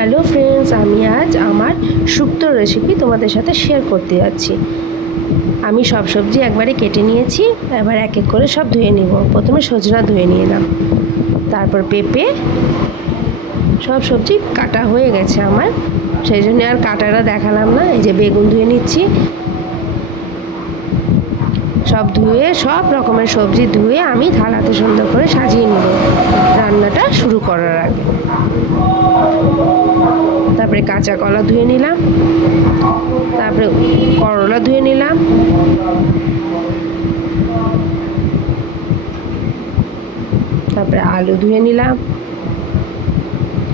Hello friends, আমি আজ আমার শুক্তোর রেসিপি তোমাদের সাথে শেয়ার করতে যাচ্ছি। আমি সব সবজি একবারে কেটে নিয়েছি। এবার এক এক করে সব ধুয়ে নিব। প্রথমে সজনা ধুয়ে নিলাম, তারপর পেঁপে। সব সবজি কাটা হয়ে গেছে আমার, সেই জন্য আর কাটাটা দেখালাম না। এই যে বেগুন ধুয়ে নিচ্ছি। সব ধুয়ে সব রকমের সবজি ধুয়ে আমি থালাতে সুন্দর করে সাজিয়ে নেব রান্নাটা শুরু করার আগে। তারপরে কাঁচা কলা ধুয়ে নিলাম, তারপরে করলা ধুয়ে নিলাম, তারপরে আলু ধুয়ে নিলাম।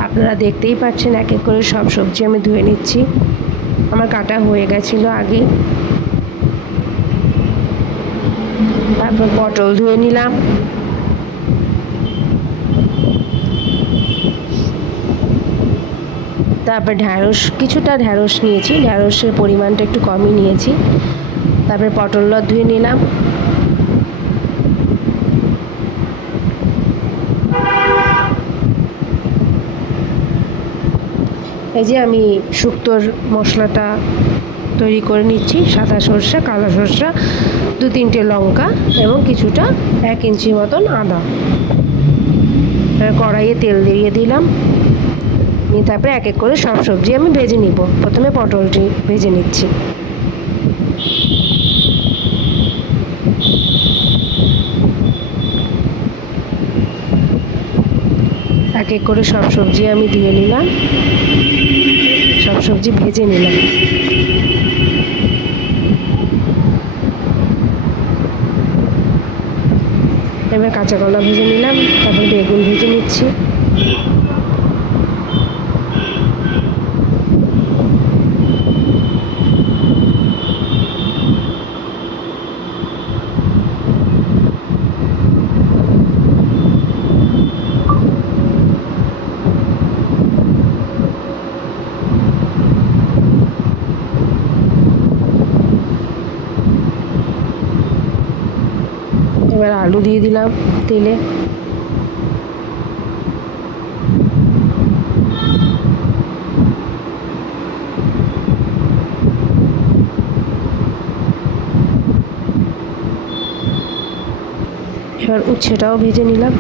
আপনারা দেখতেই পাচ্ছেন এক এক করে সব সবজি আমি ধুয়ে নিচ্ছি। আমার কাটা হয়ে গেছিলো আগে। তারপর পটল ধুয়ে নিলাম, তারপর ঢ্যাঁড়স, কিছুটা ঢ্যাঁড়স নিয়েছি, ঢ্যাঁড়সের পরিমাণটা একটু কমই নিয়েছি। তারপরে পটল ধুয়ে নিলাম। এই যে আমি শুক্তোর মশলাটা তৈরি করে নিচ্ছি। সাদা সরষা, কালো সরষা, 2-3টে লঙ্কা এবং কিছুটা 1 ইঞ্চি মতন আদা। কড়াইয়ে তেল দিয়ে দিলাম। তারপরে এক এক করে সব সবজি আমি ভেজে নিব। প্রথমে পটলটি ভেজে নিচ্ছি। এক এক করে সব সবজি আমি দিয়ে নিলাম, সব সবজি ভেজে নিলাম। এবার কাঁচা কলা ভেজে নিলাম, তারপর বেগুন ভেজে নিচ্ছি। এবার আলু দিয়ে দিলাম তেলে। এবার উচ্ছেটাও ভেজে নিলাম।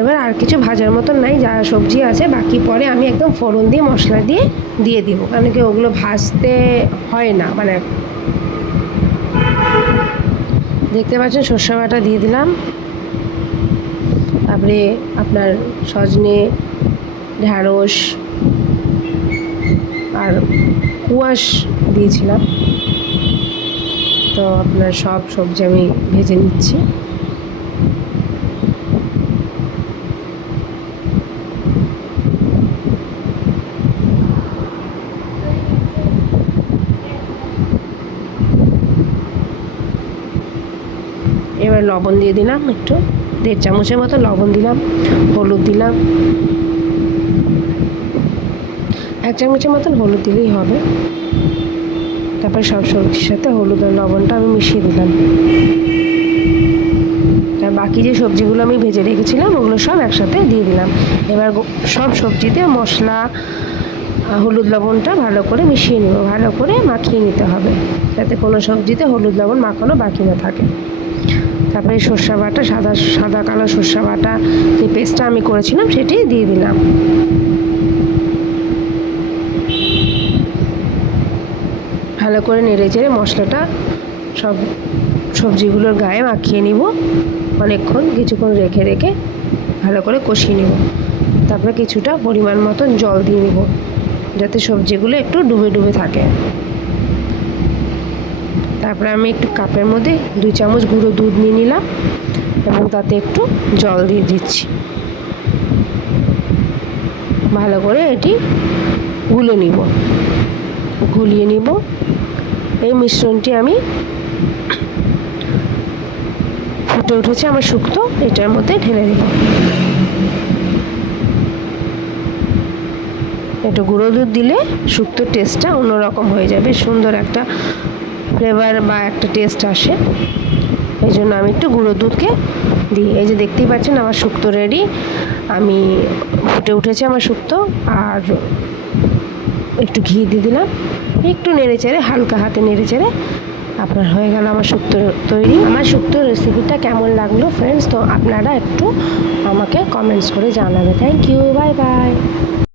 এবার আর কিছু ভাজার মতন নাই, যা সবজি আছে বাকি পরে আমি একদম ফোড়ন দিয়ে মশলা দিয়ে দিব, কারণ কি ওগুলো ভাজতে হয় না। মানে দেখতে পাচ্ছেন সরষে বাটা দিয়ে দিলাম। তারপরে আপনার সজনে, ঢ্যাঁড়স আর কুয়াশ দিয়েছিলাম। তো আপনার সব সবজি আমি ভেজে নিচ্ছি। এবার লবণ দিয়ে দিলাম, একটু 1.5 চামচের মতো লবণ দিলাম। হলুদ দিলাম, 1 চামচের মতন হলুদ দিলেই হবে। তারপর সব সবজির সাথে হলুদ আর লবণটা আমি মিশিয়ে দিলাম। আর বাকি যে সবজিগুলো আমি ভেজে রেখেছিলাম ওগুলো সব একসাথে দিয়ে দিলাম। এবার সব সবজিতে মশলা, হলুদ লবণটা ভালো করে মিশিয়ে নেব, ভালো করে মাখিয়ে নিতে হবে, যাতে কোনো সবজিতে হলুদ লবণ মাখানো বাকি না থাকে। তারপরে সর্ষে বাটা, সাদা কালো সর্ষে বাটা যে পেস্টটা আমি করেছিলাম সেটি দিয়ে দিলাম। ভালো করে নেড়ে চেড়ে মশলাটা সব সবজিগুলোর গায়ে মাখিয়ে নিব। অনেকক্ষণ কিছুক্ষণ রেখে রেখে ভালো করে কষিয়ে নিব। তারপরে কিছুটা পরিমাণ মতন জল দিয়ে নিব, যাতে সবজিগুলো একটু ডুবে ডুবে থাকে। তারপরে আমি একটু কাপের মধ্যে 2 চামচ গুঁড়ো দুধ নিয়ে নিলাম এবং তাতে একটু জল দিয়ে দিচ্ছি। ভালো করে এটি গুলিয়ে নিব। এই মিশ্রণটি আমি ফুটে উঠেছে আমার শুক্তো, এটার মধ্যে ঢেলে দেব। একটু গুঁড়ো দুধ দিলে শুক্তোর টেস্টটা অন্যরকম হয়ে যাবে, সুন্দর একটা ফ্লেভার বা একটা টেস্ট আসে। এই জন্য আমি একটু গুঁড়ো দুধকে দিই। এই যে দেখতেই পাচ্ছেন আমার শুক্তো রেডি, আমি ফুটে উঠেছে আমার শুক্তো। আর একটু ঘি দিয়ে দিলাম, একটু নেড়ে চেড়ে, হালকা হাতে নেড়ে চেড়ে আপনার হয়ে গেল আমার শুক্তো তৈরি। আমার শুক্তোর রেসিপিটা কেমন লাগলো ফ্রেন্ডস, তো আপনারা একটু আমাকে কমেন্টস করে জানাবে। Thank you, bye by.